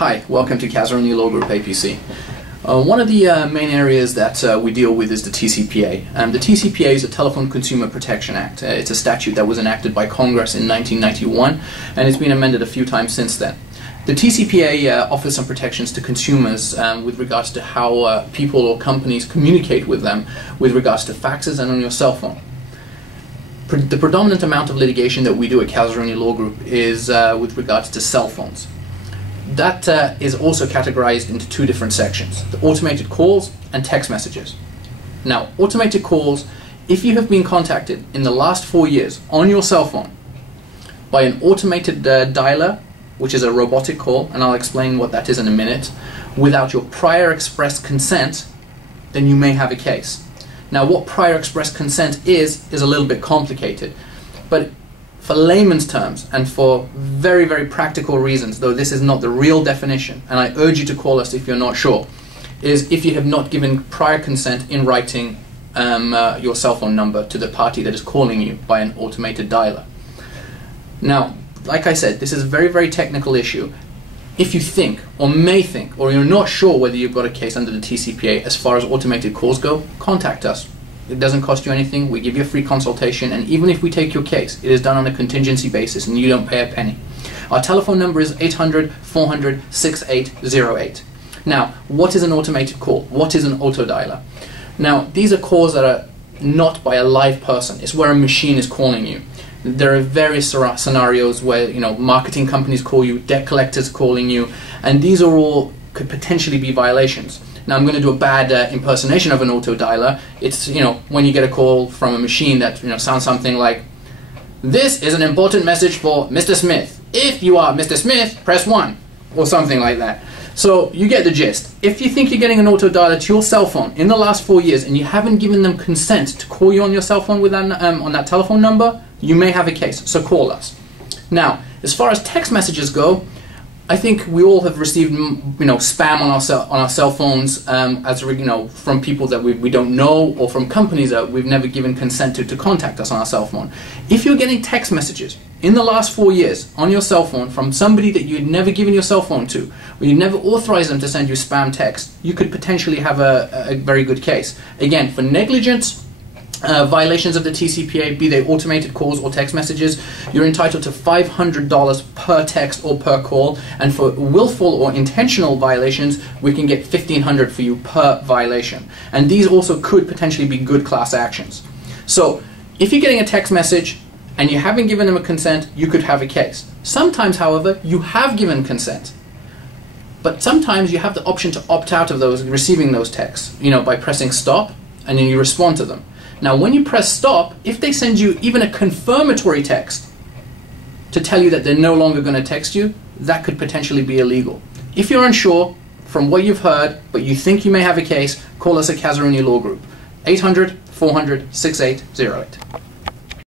Hi, welcome to Kazaruni Law Group APC. One of the main areas that we deal with is the Tcpa. The Tcpa is a Telephone Consumer Protection Act. It's a statute that was enacted by Congress in 1991 and it's been amended a few times since then. The Tcpa offers some protections to consumers with regards to how people or companies communicate with them with regards to faxes and on your cell phone. The predominant amount of litigation that we do at Kazaruni Law Group is with regards to cell phones. That is also categorized into two different sections, the automated calls and text messages. Now, automated calls, if you have been contacted in the last 4 years on your cell phone by an automated dialer, which is a robotic call, and I'll explain what that is in a minute, without your prior express consent, then you may have a case. Now, what prior express consent is a little bit complicated, but for layman's terms and for very, very practical reasons, though this is not the real definition, and I urge you to call us if you're not sure, is if you have not given prior consent in writing your cell phone number to the party that is calling you by an automated dialer. Now, like I said, this is a very, very technical issue. If you think, or may think, or you're not sure whether you've got a case under the Tcpa as far as automated calls go, contact us. It doesn't cost you anything, we give you a free consultation, and even if we take your case, it is done on a contingency basis and you don't pay a penny. Our telephone number is 800-400-6808. Now, what is an automated call? What is an auto dialer? Now, these are calls that are not by a live person. It's where a machine is calling you. There are various scenarios where, marketing companies call you, debt collectors calling you, and these are all could potentially be violations. Now, I'm going to do a bad impersonation of an auto dialer. It's, when you get a call from a machine that, sounds something like, "This is an important message for Mr. Smith. If you are Mr. Smith, press 1," or something like that. So you get the gist. If you think you're getting an auto dialer to your cell phone in the last 4 years and you haven't given them consent to call you on your cell phone with that, on that telephone number, you may have a case, so call us. Now, as far as text messages go, I think we all have received, spam on our cell phones, from people that we don't know, or from companies that we've never given consent to contact us on our cell phone. If you're getting text messages in the last 4 years on your cell phone from somebody that you'd never given your cell phone to, or you never authorized them to send you spam text, you could potentially have a very good case. Again, for negligence, violations of the Tcpa, be they automated calls or text messages, you're entitled to $500 per text or per call, and for willful or intentional violations, we can get $1,500 for you per violation. And these also could potentially be good class actions. So, if you're getting a text message and you haven't given them a consent, you could have a case. Sometimes, however, you have given consent. But sometimes you have the option to opt out of receiving those texts, by pressing stop, and then you respond to them. Now, when you press stop, if they send you even a confirmatory text to tell you that they're no longer going to text you, that could potentially be illegal. If you're unsure from what you've heard, but you think you may have a case, call us at Kazaruni Law Group, 800-400-6808.